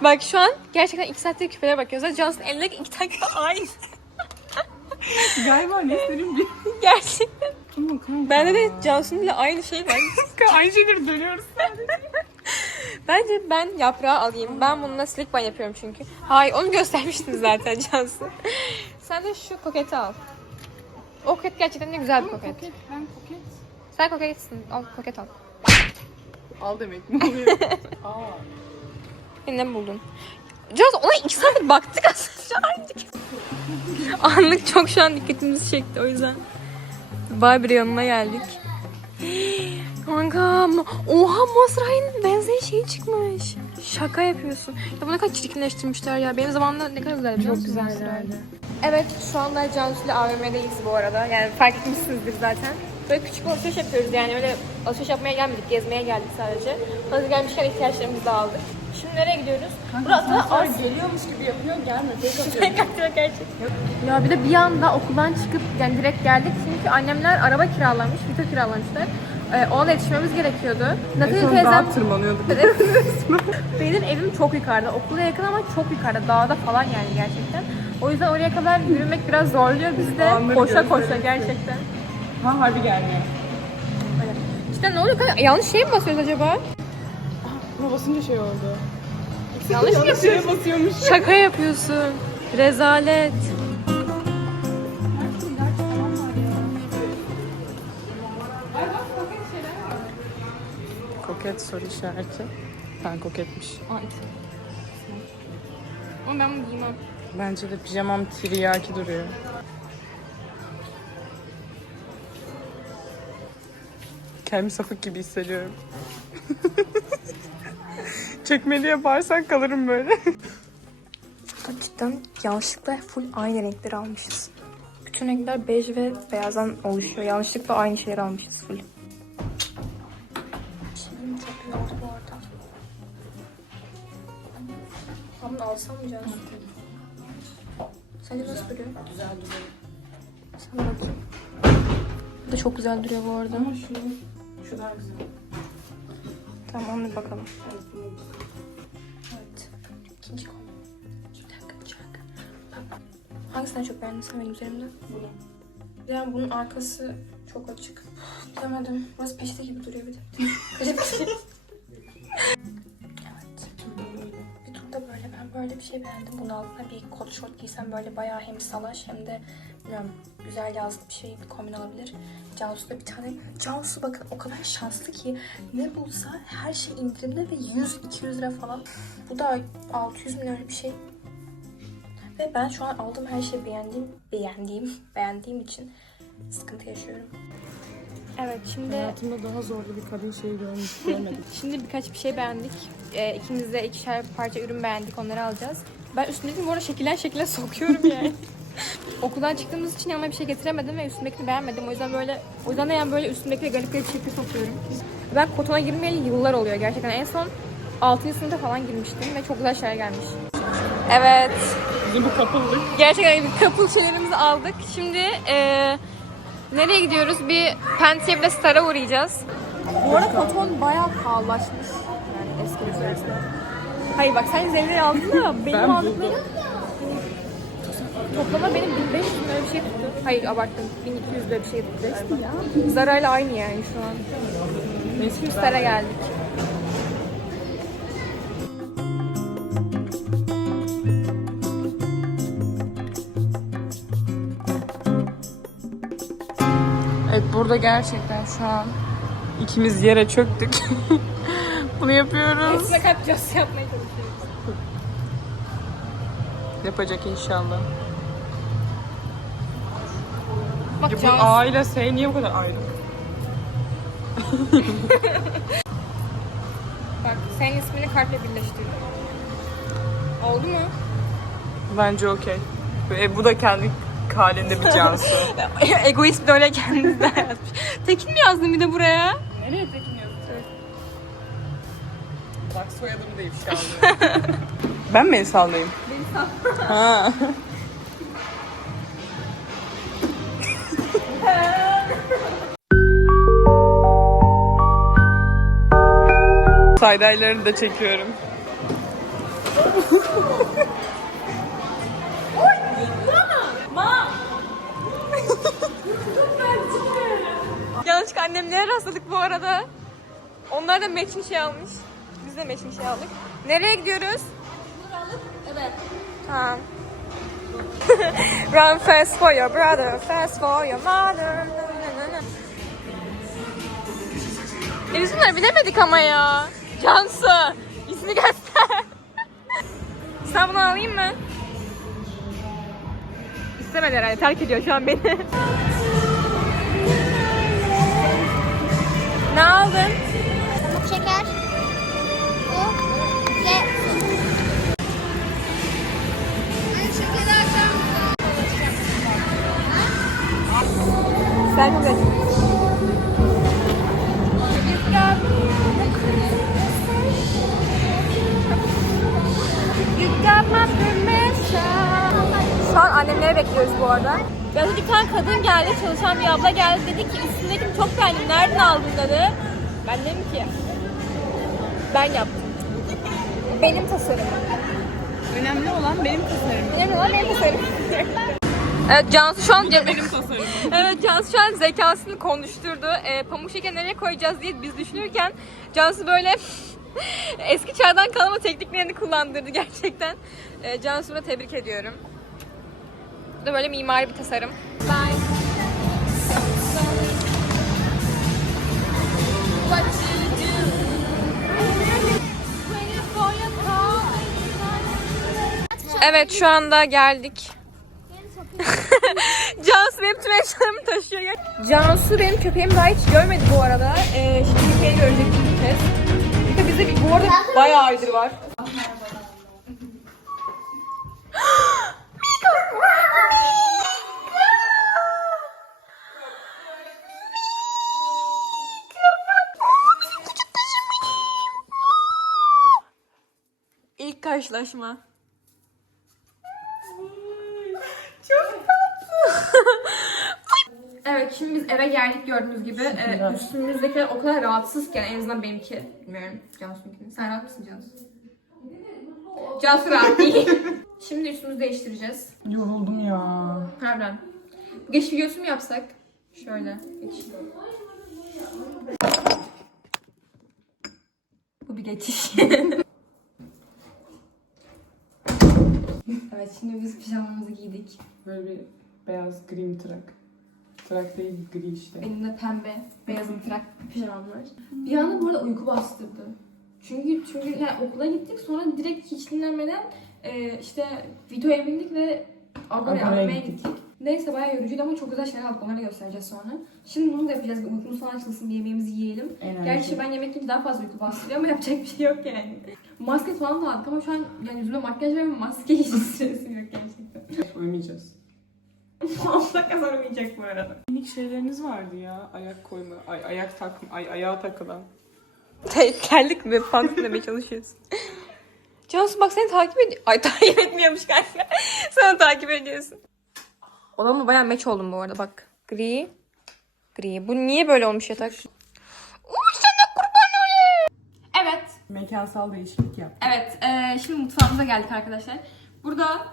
Bak şu an gerçekten iki saattir küpelere bakıyoruz. Johnson elindeki iki tane küpe aynı. Galiba Nesrin'in bir... gerçekten. Ama kanka. Bende de Johnson ile aynı şey var. Aynı şeyleri dönüyoruz. Bence ben yaprağı alayım. Ben bununla slick bun yapıyorum çünkü. Hayır onu göstermiştin zaten Johnson. Sen de şu koketi al. O koket gerçekten de güzel bir koket. Koket, ben koket. Sen koketsin. Al koket al. Al demek mi oluyor? Aa. Ne buldun? Johnson ona iki saattir baktık aslında. Anlık çok şu an dikkatimizi çekti o yüzden. Barbie yanına geldik. Kanka oha Mazra'nın benzeri şeyi çıkmış. Şaka yapıyorsun. Ya bu ne kadar çirkinleştirmişler ya. Benim zamanımda ne kadar güzeldi musun Mazra? Evet şu anda Cansu ile AVM'deyiz bu arada. Yani fark etmişsinizdir zaten. Böyle küçük bir alışveriş yapıyoruz yani öyle alışveriş yapmaya gelmedik, gezmeye geldik sadece. Hazır gelmişken ihtiyaçlarımızı da aldık. Şimdi nereye gidiyoruz? Burası Sonra geliyormuş gibi yapıyor gelme. Tek atıyor. Ya bir de bir anda okuldan çıkıp yani direkt geldik çünkü annemler araba kiralamış, vito kiralamışlar. Ee, ona yetişmemiz gerekiyordu. Natalya Sonra teyzem daha tırmanıyorduk. benim evim çok yukarıda. Okula yakın ama çok yukarıda. Dağda falan yani gerçekten. O yüzden oraya kadar yürümek biraz zorluyor. Biz de Anları koşa koşa gerçekten. Ha harbi gelmiyor. Cidden ne oluyor kanka? Yanlış şey mi basıyoruz acaba? Buna basınca şey oldu. Yanlış mı şeye yapıyorsun? basıyormuş. Şaka yapıyorsun. Rezalet. Koket soru işareti. Ben koketmiş. Ama ben bunu giymem. Bence de pijamam tiryaki duruyor. Kendimi sapık gibi hissediyorum. Çekmeli yaparsan kalırım böyle. Cidden yanlışlıkla full aynı renkleri almışız. Bütün renkler bej ve beyazdan oluşuyor. Yanlışlıkla aynı şeyleri almışız full. Şimdi çok güzel oldu bu arada. Bunu alsam mı canım? Sence nasıl duruyor? Güzel duruyor. Sana bakayım. Bu da çok güzel duruyor bu arada. Ama şu, şu daha güzel. Tamam onu bakalım. Evet, bunu- Evet. İkinci konu. Bir dakika, bir dakika. Hangisinden çok beğendin sen benim üzerimde? Bunu. Yani bunun arkası çok açık. Bilemedim. Burası peçete gibi duruyor bir de. Bir turda böyle ben böyle bir şey beğendim. Bunun altına bir kot şort giysem böyle bayağı hem salaş hem de bilmiyorum güzel yazlık bir şey bir kombin olabilir. Cansu'da bir tane Cansu bakın o kadar şanslı ki ne bulsa her şey indirimde ve 100-200 lira falan. Bu da 600 milyon bir şey. Ve ben şu an aldığım her şeyi beğendiğim, beğendiğim, beğendiğim için sıkıntı yaşıyorum. Evet şimdi Hayatımda daha zorlu bir kadın şeyi görmüş, görmedim. şimdi birkaç bir şey beğendik. Ee, ikimiz de ikişer parça ürün beğendik. Onları alacağız. Ben üstümdekini bu arada şekillen şekillen sokuyorum yani. Okuldan çıktığımız için yanıma bir şey getiremedim ve üstümdekini beğenmedim. O yüzden böyle o yüzden de yani böyle üstümdekini garip garip şekilde sokuyorum. Ben kotona girmeyeli yıllar oluyor gerçekten. En son 6. sınıfta falan girmiştim ve çok güzel şeyler gelmiş. Evet. Bizim bu kapıldık. Gerçekten bir couple şeylerimizi aldık. Şimdi eee, nereye gidiyoruz? Bir Penti'ye bir de Star'a uğrayacağız. Bu arada koton bayağı pahalılaşmış. Yani eski üniversite. Hayır bak sen 150 liraya aldın da benim Ben aldıklarım toplama benim 1500 lira bir şey tuttu. Hayır abarttım. 1200 lira bir şey tuttu. ya. Zara'yla aynı yani şu an. Şimdi Star'a geldik. Evet burada gerçekten şu an ikimiz yere çöktük. Bunu yapıyoruz. Kalp göz yapmaya çalışıyoruz. Yapacak inşallah. Bak Ya bu A ile S niye bu kadar ayrı? Bak senin ismini kalple birleştirdim. Oldu mu? Bence okey. E, bu da kendi halinde bir Cansu. Egoist de öyle kendisinden yazmış. Tekin mi yazdın bir de buraya? Nereye Tekin yazıyor? Bak soyadımı da ifşa ben mi Ensar'layım? Ha. Saydaylarını da çekiyorum. Yanlışlıkla annemlere rastladık bu arada. Onlar da matching şey almış. Biz de matching şey aldık. Nereye gidiyoruz? Evet. Tamam. Run fast for your brother, fast for your mother. E biz bunları bilemedik ama ya. Cansu, ismini göster. Sen bunu alayım mı? İstemedi herhalde, terk ediyor şu an beni. ne aldın? Pamuk şeker. Bu. Ve? Sen mi bekliyoruz bu arada. Tane kadın geldi, çalışan bir abla geldi. Dedi ki üstündekini çok beğendim, nereden aldın dedi. Ben dedim ki, ben yaptım. Benim tasarımım. Önemli olan benim tasarımım. Önemli olan benim tasarımım. Evet Cansu şu an Benim tasarımım. Evet Cansu şu an zekasını konuşturdu. Ee, pamuk şeker nereye koyacağız diye biz düşünürken Cansu böyle eski çağdan kalma tekniklerini kullandırdı gerçekten. Cansu'nu da tebrik ediyorum. Bu da böyle mimari bir tasarım. Evet şu anda geldik. Cansu benim tüm eşyalarımı taşıyor. Cansu benim köpeğimi daha hiç görmedi bu arada. Ee, şimdi köpeği görecek bir kez. Bir de bize bir, bu arada bayağı aydır var. İlk karşılaşma. Evet şimdi biz eve geldik gördüğünüz gibi. Ee, üstümüzdekiler o kadar rahatsızken en azından benimki. Bilmiyorum Cansu'nunkini. Sen rahat mısın Cansu? Cansu rahat değil. şimdi üstümüzü değiştireceğiz. Yoruldum ya. Harbiden. Bu geçiş videosu mu yapsak? Şöyle. Geçiş. Bu bir geçiş. evet şimdi biz pijamamızı giydik. Böyle bir beyaz gri trak. Trak değil gri işte. Elimde pembe, beyazım trak pijamam var. Bir anda burada uyku bastırdı. Çünkü çünkü yani okula gittik sonra direkt hiç dinlenmeden e, işte videoya bindik ve Agora'ya Agora'ya almaya gittik. gittik. Neyse bayağı yorucuydu ama çok güzel şeyler aldık. Onları göstereceğiz sonra. Şimdi bunu da yapacağız. Bir uykumuz falan açılsın bir yemeğimizi yiyelim. Enerji. Gerçi ben yemek yiyince daha fazla uyku bastırıyor ama yapacak bir şey yok yani. Maske falan da aldık ama şu an yani yüzümde makyaj var ve maske hiç stresim yok gerçekten. Uyumayacağız. 10 dakika sonra uyuyacak bu arada. Minik şeyleriniz vardı ya. Ayak koyma, ay, ayak takma, ay, ayağa takılan. Terlik mi? Pantolon demeye çalışıyorsun. Cansu bak seni takip ediyor. Ay takip etmiyormuş kanka. Sen takip ediyorsun. Odamla bayağı meç oldum bu arada bak. Gri. Gri. Bu niye böyle olmuş yatak? Uy de kurban olayım. Evet. Mekansal değişiklik yap. Evet. eee, şimdi mutfağımıza geldik arkadaşlar. Burada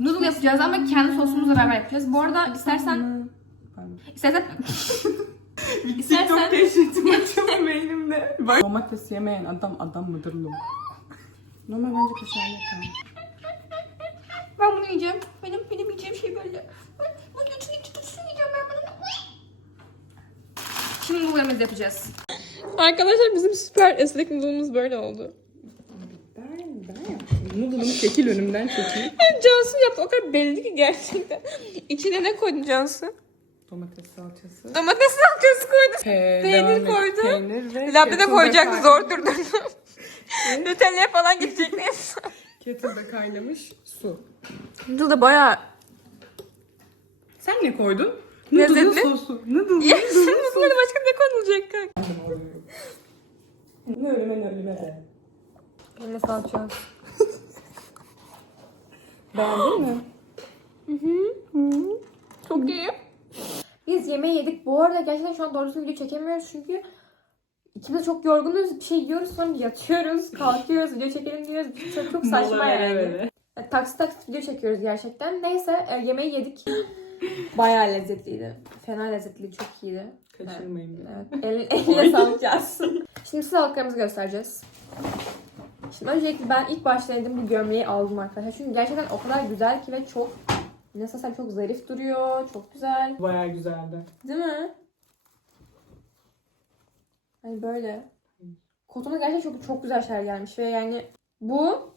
noodle yapacağız ama kendi sosumuzla beraber yapacağız. Bu arada istersen Pardon. istersen TikTok istersen keşfetim açıldı beynimde. Domates yemeyen adam adam mıdır lo? Normal bence kaşar yapalım. ben bunu yiyeceğim. Benim benim yiyeceğim şey böyle. Ay, Bu götünü tutusun yiyeceğim ben bunu. Şimdi noodle'ımızı yapacağız. Arkadaşlar bizim süper estetik noodle'ımız böyle oldu. Ben, ben yaptım. Noodle'ım çekil önümden çekil. Cansu yaptı o kadar belli ki gerçekten. İçine ne koydun Cansu? Domates salçası. Domates salçası koydum. Pe- Peynir koydu. Peynir ve Labne de koyacaktı zor durdurdum. Nutella'ya falan gidecekti. Kettle'da kaynamış su. Noodle da bayağı Sen ne koydun? Lezzetli. Noodle sosu. Noodle. Ya şimdi noodle'da başka ne konulacak kanka? Ne ölüme ne ölüme de. Eline salça. Beğendin mi? Çok iyi. Biz yemeği yedik. Bu arada gerçekten şu an doğru düzgün video çekemiyoruz çünkü İkimiz çok yorgunuz. Bir şey yiyoruz sonra yatıyoruz, kalkıyoruz, video çekelim diyoruz. Çok, çok saçma Mola yani. vere. Ya, Taksit taksit video çekiyoruz gerçekten. Neyse e, yemeği yedik. Bayağı lezzetliydi. Fena lezzetliydi, çok iyiydi. Kaçırmayın. Evet. Elin, eline sağlık Yasin. Şimdi size halkalarımızı göstereceğiz. Şimdi öncelikle ben ilk başta dedim bu gömleği aldım arkadaşlar. Çünkü gerçekten o kadar güzel ki ve çok nasıl desem çok zarif duruyor. Çok güzel. Bayağı güzeldi. Değil mi? Hani böyle. Kotona gerçekten çok çok güzel şeyler gelmiş ve yani bu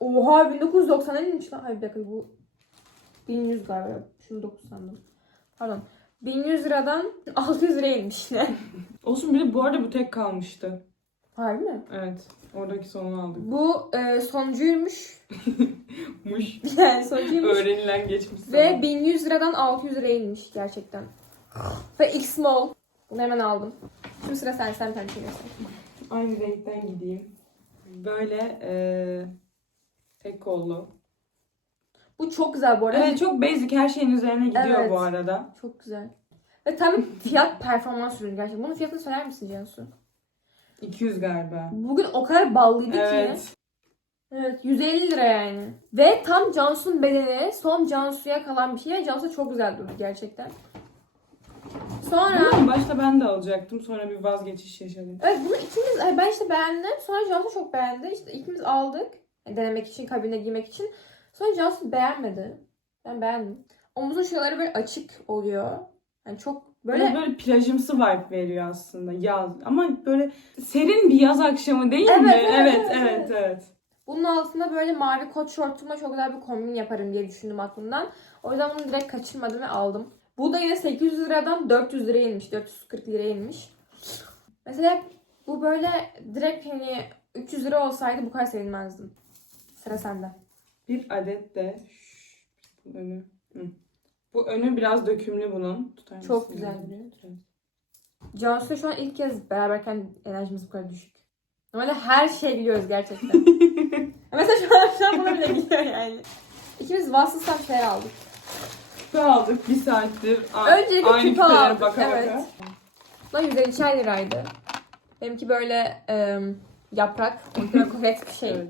Oha 1990'ın inmiş lan. Hayır bir dakika bu 1100 galiba. Şunu 9 sandım. Pardon. 1100 liradan 600 liraya inmiş yine. Olsun bir de bu arada bu tek kalmıştı. Harbi mi? Evet. Oradaki sonunu aldık. Bu e, sonuncuymuş. Muş. Yani sonuncuymuş. Öğrenilen geçmiş. Ve zaman. 1100 liradan 600 liraya inmiş gerçekten. Ve X small. Bunu hemen aldım. Şimdi sıra sen sen bir tane şey göster. Aynı renkten gideyim. Böyle eee tek kollu. Bu çok güzel bu arada. Evet çok basic her şeyin üzerine gidiyor Evet. bu arada. Çok güzel. Ve tam bir fiyat performans ürünü gerçekten. Bunun fiyatını söyler misin Cansu? 200 galiba. Bugün o kadar ballıydı ki. Evet. Evet 150 lira yani. Ve tam Cansu'nun bedeni son Cansu'ya kalan bir şey. Ve Cansu çok güzel durdu gerçekten. Sonra Bunu başta ben de alacaktım. Sonra bir vazgeçiş yaşadım. evet bunu ikimiz ay ben işte beğendim. Sonra Cansu çok beğendi. İşte ikimiz aldık. Yani denemek için, kabine giymek için. Sonra Cansu beğenmedi. Ben beğendim. Omuzun şuraları böyle açık oluyor. Yani çok Böyle böyle böyle plajımsı vibe veriyor aslında yaz. Ama böyle serin bir yaz akşamı değil Evet, mi? evet, evet, evet, evet, evet. Bunun altında böyle mavi kot şortumla çok güzel bir kombin yaparım diye düşündüm aklımdan. O yüzden bunu direkt kaçırmadım ve aldım. Bu da yine 800 liradan 400 liraya inmiş. 440 liraya inmiş. Mesela bu böyle direkt hani 300 lira olsaydı bu kadar sevinmezdim. Sıra sende. Bir adet de şu önü. Hı. Bu önü biraz dökümlü bunun. Tutar Çok güzel. Cansu'yla şu an ilk kez beraberken enerjimiz bu kadar düşük. Normalde her şey biliyoruz gerçekten. Mesela şu an, şu an buna bile biliyor yani. İkimiz vasıfsam şeyler aldık. Küpe aldık bir saattir. A- Öncelikle aynı küpe küpelere aldık, Baka evet. baka. Bunlar 150 liraydı. Benimki böyle e, yaprak, koket bir şey. Evet.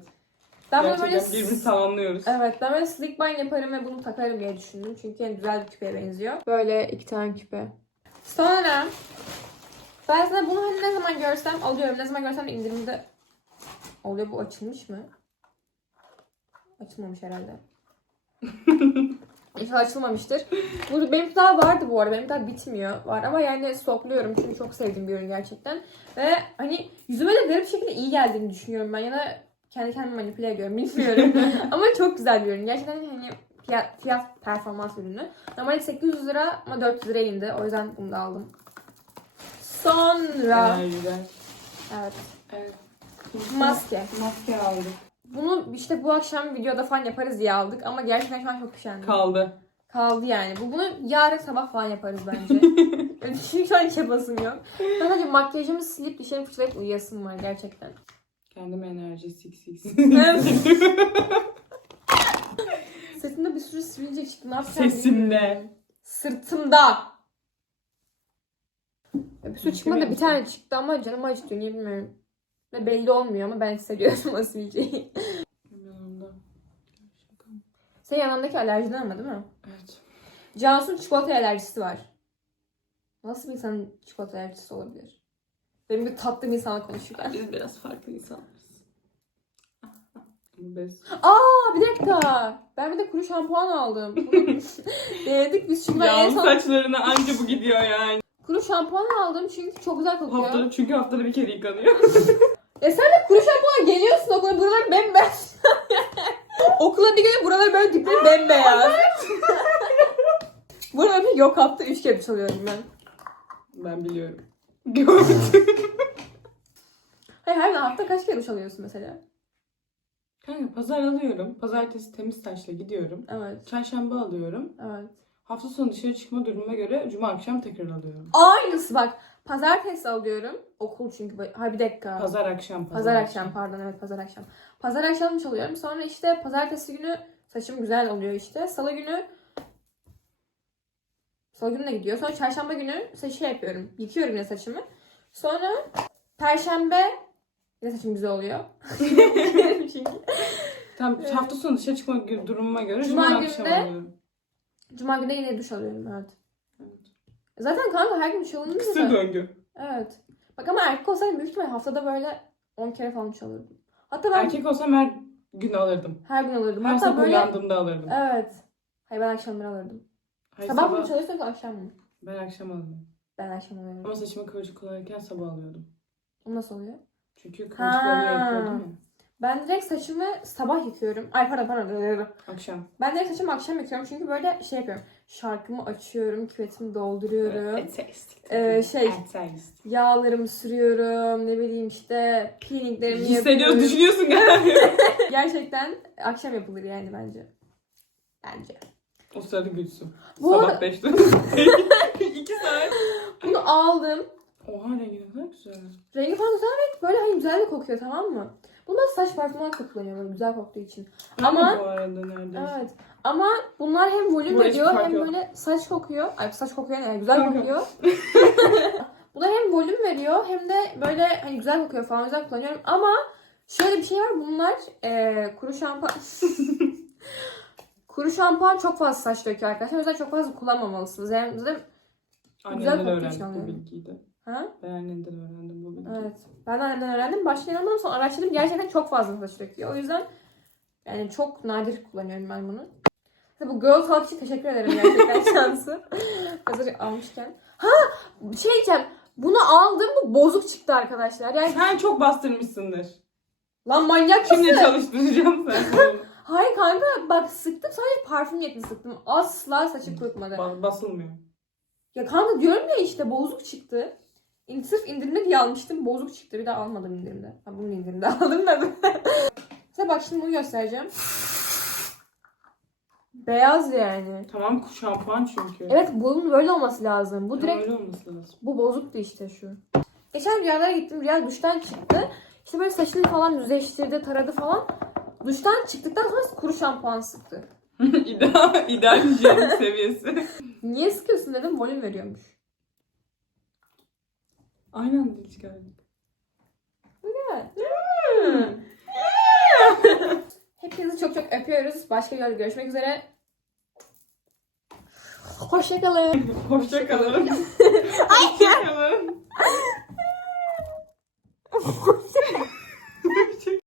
Ben bunu Gerçekten böyle birbirini tamamlıyoruz. Evet ben böyle slick bind yaparım ve bunu takarım diye düşündüm. Çünkü yani güzel bir küpeye benziyor. Böyle iki tane küpe. Sonra ben sana bunu hani ne zaman görsem alıyorum. Ne zaman görsem de indirimde oluyor. Bu açılmış mı? Açılmamış herhalde. İnşallah açılmamıştır. Bu benim daha vardı bu arada. Benim daha bitmiyor. Var ama yani stokluyorum çünkü çok sevdiğim bir ürün gerçekten. Ve hani yüzüme de garip şekilde iyi geldiğini düşünüyorum ben. Ya da kendi kendimi manipüle ediyorum bilmiyorum. ama çok güzel bir ürün. Gerçekten hani fiyat, fiyat performans ürünü. Normalde 800 lira ama 400 liraya indi. O yüzden bunu da aldım. Sonra evet Evet. maske. Maske aldık. Bunu işte bu akşam videoda falan yaparız diye aldık ama gerçekten şu an çok üşendim. Kaldı. Kaldı yani. Bu bunu yarın sabah falan yaparız bence. Çünkü şu an hiç yapasım yok. Ben sadece makyajımı silip dişlerimi fırçalayıp uyuyasım var gerçekten. Kendime enerji six six. Sırtımda bir sürü sivilce çıktı. Ne yapacağım Sesimde. Sırtımda. Bir sürü çıkmadı bir tane çıktı ama canım acıtıyor niye bilmiyorum. Ve belli olmuyor ama ben hissediyorum sivilceyi. Yanımda. Senin yanındaki alerjiden ama değil mi? Evet. Cansu'nun çikolata alerjisi var. Nasıl bir insanın çikolata alerjisi olabilir? Benim bir tatlı bir insanla konuşuyor ben. Biz biraz farklı insanlarız. Biz. Aa bir dakika. Ben bir de kuru şampuan aldım. Bunu Denedik biz çünkü ben en Yağlı son saçlarına anca bu gidiyor yani. kuru şampuan aldım çünkü çok güzel kokuyor. Haftada, çünkü haftada bir kere yıkanıyor. E sen de kuru şampuanla geliyorsun okula buralar bembeyaz. okula bir gün buralar böyle dipleri bembeyaz. Buraları bir yok hafta üç kere çalıyorum ben. ben biliyorum. Gördüm. Hayır her hafta kaç kere çalıyorsun mesela? Kanka pazar alıyorum. Pazartesi temiz saçla gidiyorum. Evet. Çarşamba alıyorum. Evet. Hafta sonu dışarı çıkma durumuna göre cuma akşam tekrar alıyorum. Aynısı bak. Pazartesi alıyorum. Okul çünkü. Ha bir dakika. Pazar akşam. Pazar akşam pardon evet pazar akşam. Pazar akşam çalıyorum. Sonra işte pazartesi günü saçım güzel oluyor işte. Salı günü Salı günü de gidiyor. Sonra çarşamba günü şey yapıyorum. Yıkıyorum yine saçımı. Sonra perşembe yine saçım güzel oluyor. Çünkü. Tam hafta sonu dışarı çıkma durumuma göre Cuma cuma, akşam günde- alıyorum. Cuma günü yine duş alıyorum evet. Evet. Zaten kanka her gün duş alınır Kısır mı? döngü. Evet. Bak ama erkek olsaydım büyük ihtimalle haftada böyle 10 kere falan duş alırdım. Hatta ben Erkek olsam her gün alırdım. her gün alırdım. Her Hatta sabah böyle uyandığımda alırdım. Evet. Hayır ben akşamları alırdım. Hayır, sabah, mı çalışıyorsun yoksa akşam mı? ben akşam alıyorum. Ben akşam alıyorum. Ama saçımı kıvırcık kullanırken sabah alıyordum. O nasıl oluyor? Çünkü Ha. kıvırcıklarını yapıyordum ya. Ben direkt saçımı sabah yıkıyorum. Ay pardon pardon. Akşam. Ben direkt saçımı akşam yıkıyorum çünkü böyle şey yapıyorum. Şarkımı açıyorum, küvetimi dolduruyorum. Ee, şey-. Yağlarımı sürüyorum, ne bileyim işte peelinglerimi Hissediyorsun, yapıyorum. düşünüyorsun galiba. Gerçekten akşam yapılır yani bence. Bence. o sırada gülsün. Bu Sabah arada 5'te. 2 saat. bunu aldım. Oha rengi ne kadar güzel. Rengi falan güzel ve böyle hani güzel de kokuyor tamam mı? Bunu ben saç parfümü olarak da kullanıyorum böyle güzel koktuğu için. Ama- Ama bu arada neredeyse. Evet. Ama bunlar hem volüm hiçbir veriyor hem böyle saç kokuyor. Ay saç kokuyor ne? Güzel kokuyor. bunlar hem volüm veriyor hem de böyle hani güzel kokuyor falan güzel kullanıyorum. Ama şöyle bir şey var. Bunlar eee kuru şampuan Kuru şampuan çok fazla saç döküyor arkadaşlar. O yüzden çok fazla kullanmamalısınız. Yani. Güzel Annemden koktuğu için bu bilgiyi de. Ha? Ben annemden öğrendim bu bilgiyi. Evet. Ben de annemden öğrendim. Başta inanmadım sonra araştırdım. Gerçekten çok fazla saç döküyor. O yüzden yani çok nadir kullanıyorum ben bunu. Bu Girl Talk için teşekkür ederim gerçekten şansı. Hazır almışken. Ha şey diyeceğim. Bunu aldım bu bozuk çıktı arkadaşlar. Yani Sen çok bastırmışsındır. lan manyak mısın? Kimle çalıştıracağım sen? Hayır kanka bak sıktım sadece parfüm niyetini sıktım. Asla saçı kurutmadı. Ba- basılmıyor. Ya kanka diyorum ya işte bozuk çıktı. İn- Sırf indirimde diye almıştım. Bozuk çıktı. Bir daha almadım indirimde. Ha bunu indirimde aldım da. Size bak şimdi bunu göstereceğim. Beyaz yani. Tamam şampuan çünkü. Evet bunun böyle olması lazım. Bu direkt Öyle olması lazım. bu bozuktu işte şu. Geçen rüyalara gittim. Rüya duştan çıktı. İşte böyle saçını falan düzleştirdi, taradı falan. Duştan çıktıktan sonra kuru şampuan sıktı. ideal, ideal hijyenik seviyesi. Niye sıkıyorsun dedim. Volüm veriyormuş. Aynı anda hiç geldik. Evet. Hepinizi çok çok öpüyoruz. Başka bir yerde görüşmek üzere. Hoşçakalın. Hoşça kalın. Hoşça kalın.